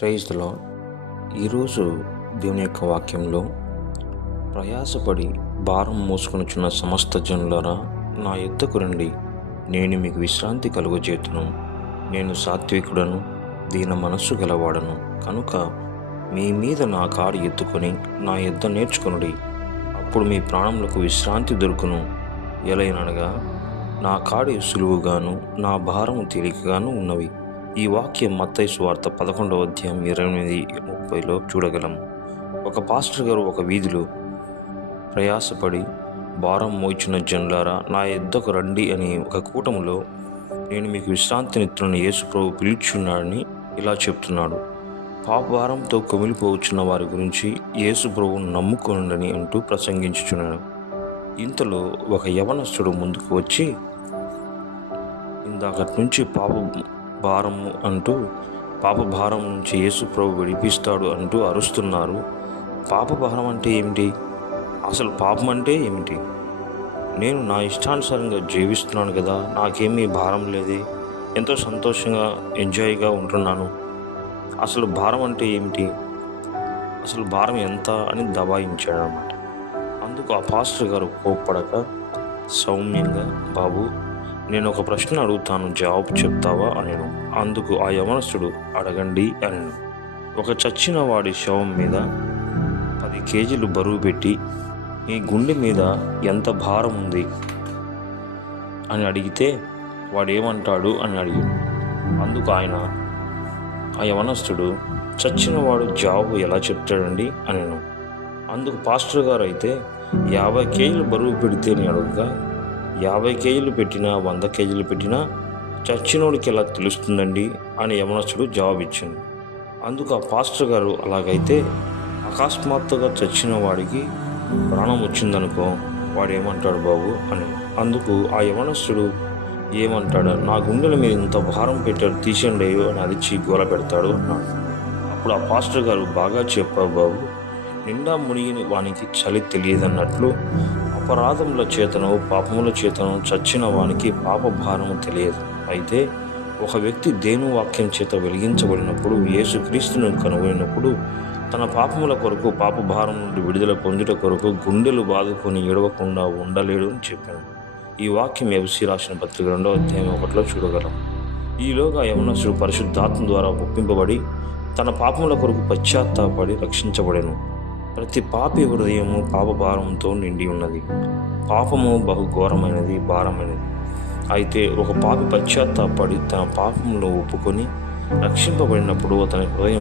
Praise the lord. ఈరోజు దేవుని యొక్క వాక్యంలో, ప్రయాసపడి భారం మోసుకొనుచున్న సమస్త జనులారా నా యొద్దకు రండి, నేను మీకు విశ్రాంతి కలుగజేతును. నేను సాత్వికుడను, దీన మనస్సు గలవాడను కనుక మీ మీద నా కాడి ఎత్తుకొని నా యొద్ద నేర్చుకొనుడి, అప్పుడు మీ ప్రాణములకు విశ్రాంతి దొరుకును. ఎలయనగా నా కాడి సులువుగాను నా భారము తేలికగాను ఉన్నవి. ఈ వాక్యం మత్తయి సువార్త 11వ అధ్యాయం 28-30లో చూడగలము. ఒక పాస్టర్ గారు ఒక వీధిలో, ప్రయాసపడి భారం మోచిన జనులారా నా యొద్దకు రండి అని ఒక కూటములో నేను మీకు విశ్రాంతినిత్తునని యేసు ప్రభు పిలుచున్నాడని ఇలా చెప్తున్నాడు. పాపభారంతో కొమిలిపోవచ్చున్న వారి గురించి యేసు ప్రభువును నమ్ముకొనుండని అంటూ ప్రసంగించుచున్నాడు. ఇంతలో ఒక యవనస్తుడు ముందుకు వచ్చి, ఇందాకటి నుంచి పాపభారం నుంచి యేసు ప్రభు విడిపిస్తాడు అంటూ అరుస్తున్నారు. పాపభారం అంటే ఏమిటి? అసలు పాపం అంటే ఏమిటి? నేను నా ఇష్టానుసారంగా జీవిస్తున్నాను కదా, నాకేమీ భారం లేదే, ఎంతో సంతోషంగా ఎంజాయ్గా ఉంటున్నాను. అసలు భారం అంటే ఏమిటి? అసలు భారం ఎంత అని దబాయించాడు అన్నమాట. అందుకు ఆ పాస్టర్ గారు కోప్పడక సౌమ్యంగా, బాబు నేను ఒక ప్రశ్న అడుగుతాను, జవాబు చెప్తావా అనెను. అందుకు ఆ యవనస్తుడు, అడగండి అనెను. ఒక చచ్చిన వాడి శవం మీద 10 కేజీలు బరువు పెట్టి నీ గుండె మీద ఎంత భారం ఉంది అని అడిగితే వాడు ఏమంటాడు అని అడిగాడు. అందుకు ఆ యవనస్తుడు, చచ్చినవాడు జవాబు ఎలా చెప్తాడండి అనెను. అందుకు పాస్టర్ గారు అయితే, 50 కేజీలు బరువు పెడితే అని అడుగుగా, 50 కేజీలు పెట్టినా 100 కేజీలు పెట్టినా చచ్చినోడికి ఎలా తెలుస్తుందండి అని యవనస్తుడు జవాబిచ్చాడు. అందుకు ఆ పాస్టర్ గారు, అలాగైతే అకస్మాత్తుగా చచ్చిన వాడికి ప్రాణం వచ్చిందనుకో, వాడు ఏమంటాడు బాబు అని. అందుకు ఆ యవనస్తుడు ఏమంటాడు, నా గుండెల మీద ఇంత భారం పెట్టాడు, తీసేయండి అని అరిచి గోల పెడతాడు అన్నాడు. అప్పుడు ఆ పాస్టర్ గారు, బాగా చెప్పావు బాబు, నిండా మునిగిన వానికి చలి తెలియదన్నట్లు అపరాధముల చేతను పాపముల చేతను చచ్చిన వానికి పాప భారము తెలియదు. అయితే ఒక వ్యక్తి దేవుని వాక్యం చేత వెలిగించబడినప్పుడు, యేసుక్రీస్తును కనుగొనినప్పుడు తన పాపముల కొరకు, పాప భారం నుండి విడుదల పొందుట కొరకు గుండెలు బాదుకొని ఏడవకుండా ఉండలేడు అని చెప్పాను. ఈ వాక్యం ఎఫెసీ రాసిన పత్రిక 2వ అధ్యాయం 1లో చూడగలం. ఈలోగా యవనస్తుడు పరిశుద్ధాత్మ ద్వారా ఒప్పింపబడి తన పాపముల కొరకు పశ్చాత్తాపడి రక్షించబడెను. ప్రతి పాపి హృదయము పాపభారంతో నిండి ఉన్నది. పాపము బహుఘోరమైనది, భారమైనది. అయితే ఒక పాపి పశ్చాత్తాపడి తన పాపంలో ఒప్పుకొని రక్షింపబడినప్పుడు అతని హృదయం